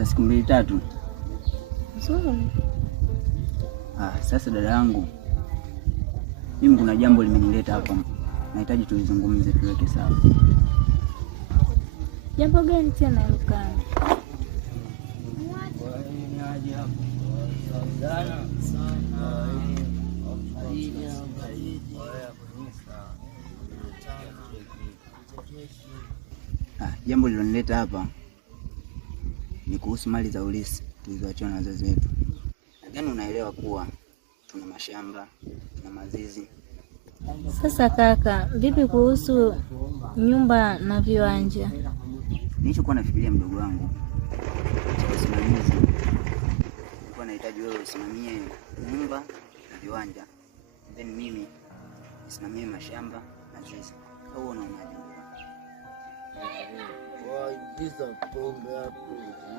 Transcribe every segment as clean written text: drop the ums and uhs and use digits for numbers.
za siku 2-3. Nzuri. Sasa dada yangu, mimi kuna jambo limenileta hapa, nahitaji tulizungumze, tuweke sawa. Jambo gani tena Lukana? Jambo lilonileta hapa ni kuhusu mali za urithi tulizoachiwa na wazazi wetu. Nadhani unaelewa kuwa tuna mashamba, tuna mazizi. Sasa kaka, vipi kuhusu nyumba na viwanja? Nilichokuwa nafikiria mdogo wangu, usimamizi. Nilikuwa nahitaji wewe usimamie nyumba na viwanja, then mimi nisimamie mashamba na zizi. Au unaonaje?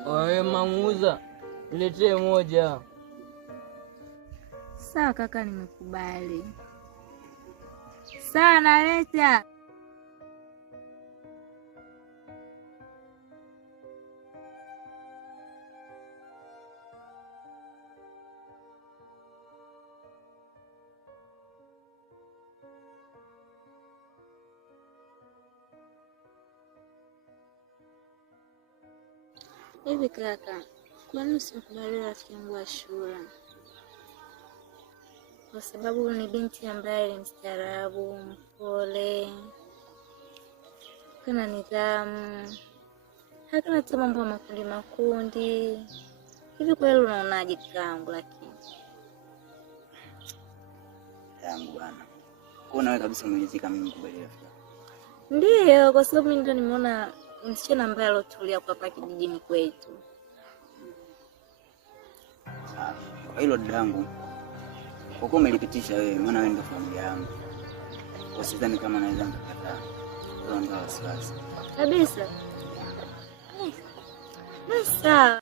Oe Mamuza, niletee moja. Sawa kaka, nimekubali. Sawa, naleta. Hivi kaka, kwa nini usimkubali rafiki yangu Ashura? Kwa sababu ni binti ambaye ni mstaarabu, mpole, kana nidhamu, hakuna hata mambo ya makundi. Hivi kweli unaonaje kangu? Lakini yangu bwana, kwa nawe kabisa umelizika mimi kubali rafiki. Ndiyo, kwa sababu mimi ndo nimeona msichana ambaye alotulia kwa hapa kijijini kwetu. Kwa hilo dadangu, kwa kuwa umelipitisha wewe, maana wewe ndio familia yangu, kwa sidhani kama naweza nikakataa. Ndio wasiwasi kabisa. Sawa.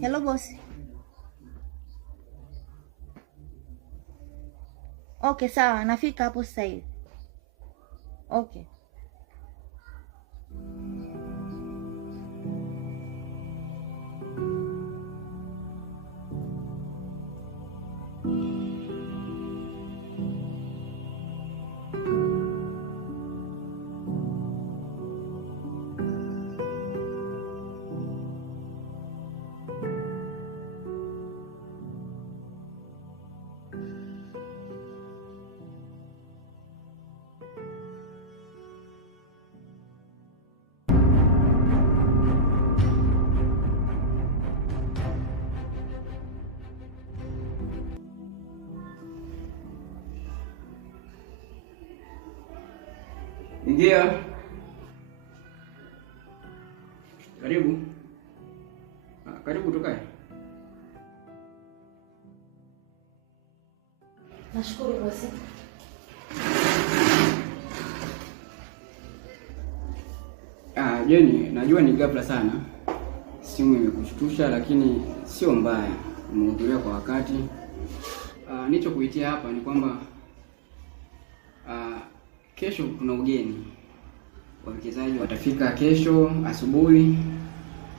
Hello boss. Okay, sawa, nafika hapo sasa hivi. Okay. Ingia. Karibu. Karibu tukae. Nashukuru bosi. Jeni, najua ni ghafla sana. Simu imekushtusha lakini sio mbaya. Umehudhuria kwa wakati. Nilichokuitia hapa ni kwamba kesho kuna ugeni. Wawekezaji watafika kesho asubuhi.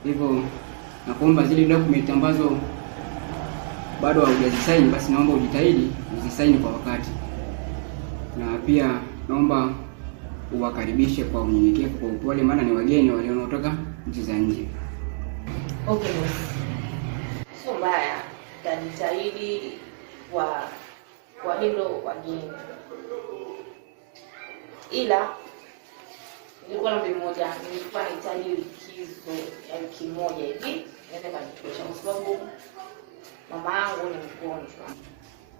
Hivyo nakuomba zile document ambazo bado haujazisaini, basi naomba ujitahidi uzisaini kwa wakati. Na pia naomba uwakaribishe kwa unyenyekevu, kwa upole, maana ni wageni waliotoka nchi za nje. Okay boss. Sio mbaya, tajitahidi kwa hilo wageni. Ila nilikuwa na mbi moja, nilikuwa nahitaji likizo ya wiki moja hivi. Naweza kanitosha kwa sababu mama yangu ni mgonjwa.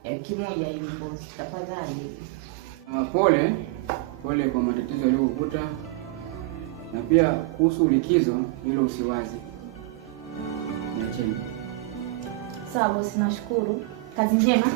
Ya wiki moja hivi boss, tafadhali. Pole kwa matatizo yaliyokukuta, na pia kuhusu likizo hilo usiwazi. Niacheni. Sawa boss, nashukuru. Kazi njema.